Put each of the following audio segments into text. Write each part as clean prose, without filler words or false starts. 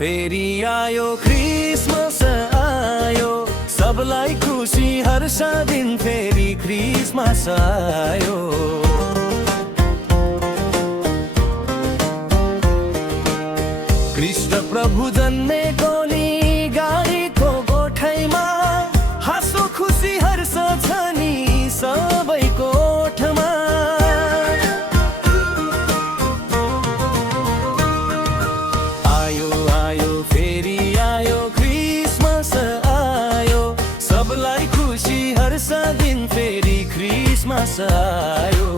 फेरि आयो क्रिसमस आयो, सबलाई खुसी हर्ष दिन फेरि क्रिसमस आयो। कृष्ण प्रभु जन्मेको नि गाडीको गोठैमा, हाँसो खुसी हर्ष छ नि सबैको ओठमा। आयो आयो फेरि आयो क्रिसमस आयो, सबलाई खुसी हर्ष दिन फेरि क्रिसमस आयो।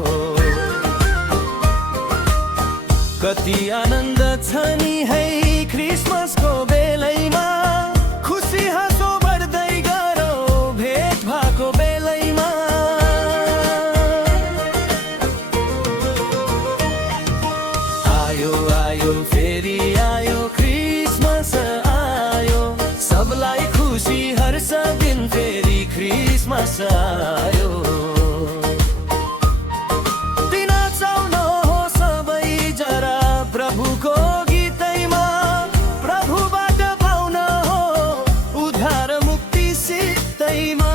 कति आनन्द छ नि है क्रिसमसको बेलैमा, खुसी हाँसो बढ्दै गरो भेट भएको बेलैमा। आयो आयो फेरि आयो क्रिसमस आयो, सबलाई खुसी हर्ष दिन फेरि क्रिसमस आयो। प्रभुको गीतैमा, प्रभुबाट पाउन हो उद्धार मुक्ति सित्तैमा।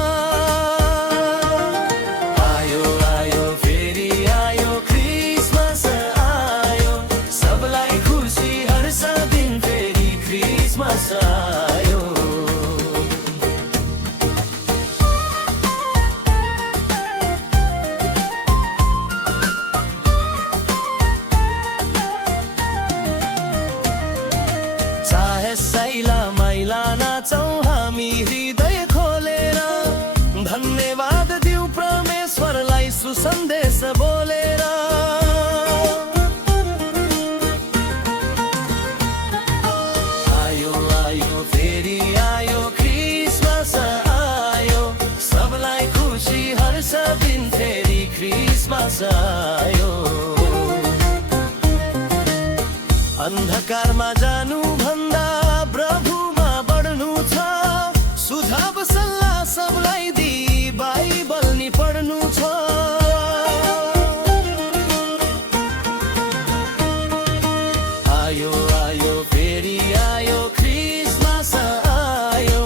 आयो आयो फेरि आयो क्रिसमस आयो, सबलाई खुसी हर्ष दिन फेरि क्रिसमस आयो। चाहे सैला मैला नाचौँ हामी हृदय खोलेर, धन्यवाद दिउ परमेश्वरलाई सुसन्देश बोलेर। आयो आयो फेरि आयो क्रिसमस आयो, सबलाई खुसी हर्ष दिन फेरि क्रिसमस आयो। अन्धकारमा जानु भन्दा प्रभुमा बढ्नु छ, सुझाव सल्लाह सबलाई दि बाइबल नि पढ्नु छ। आयो आयो फेरि आयो क्रिसमस आयो,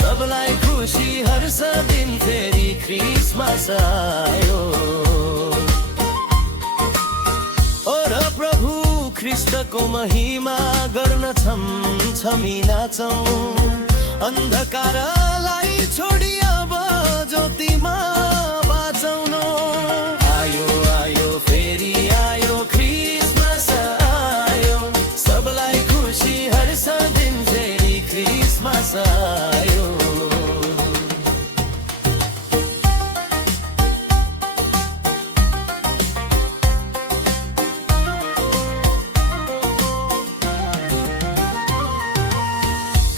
सबलाई खुसी हर्ष दिन फेरि क्रिसमस आयो। ख्रिस्टको महिमा गर्न छमछमी नाचौँ, अन्धकारलाई छोडी अब ज्योतिमा बाँचौँ न। आयो आयो फेरि आयो क्रिसमस आयो, सबलाई खुसी हर्ष दिन फेरि क्रिसमस आयो।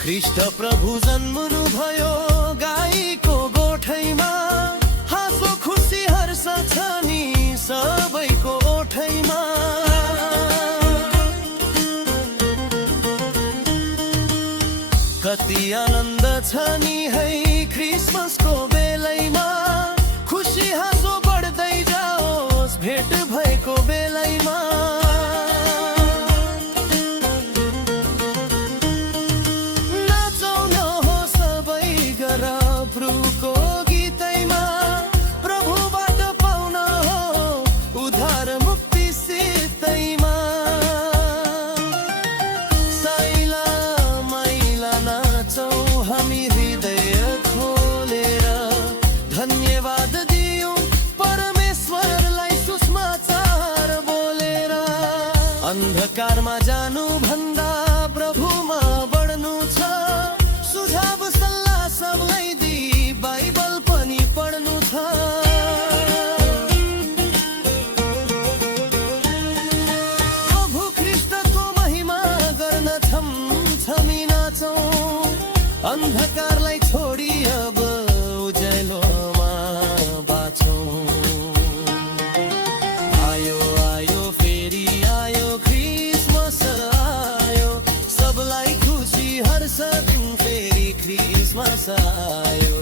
ख्रिस्ट प्रभु जन्मनु भयो गाईको गोठैमा, हाँसो खुसी हर्ष छ नि सबैको ओठैमा। कति आनन्द छ नि है क्रिसमसको बेलैमा, खुसी हाँसो बढ्दै जाओस् भेट भएको बेलैमा। प्रभुको गीतैमा, प्रभुबाट पाउन हो उद्धार मुक्ति सित्तैमा। सैला मैला नाचौँ हामी हृदय खोलेर, धन्यवाद दियौँ परमेश्वरलाई सुसमाचार बोलेर। अन्धकारमा जानु भन्दा प्रभुमा बढ्नु छ, सुझाव सल्लाह सबलाई दि बाइबल पनि पढ्नु छ। प्रभु ख्रिस्टको महिमा गर्न छमछमी नाचौँ, अन्धकारलाई छोडी अब उज्यालोमा बाँचौँ। आयो आयो फेरि आयो क्रिसमस आयो, सबलाई खुसी हर्ष दिन फेरि क्रिसमस आयो।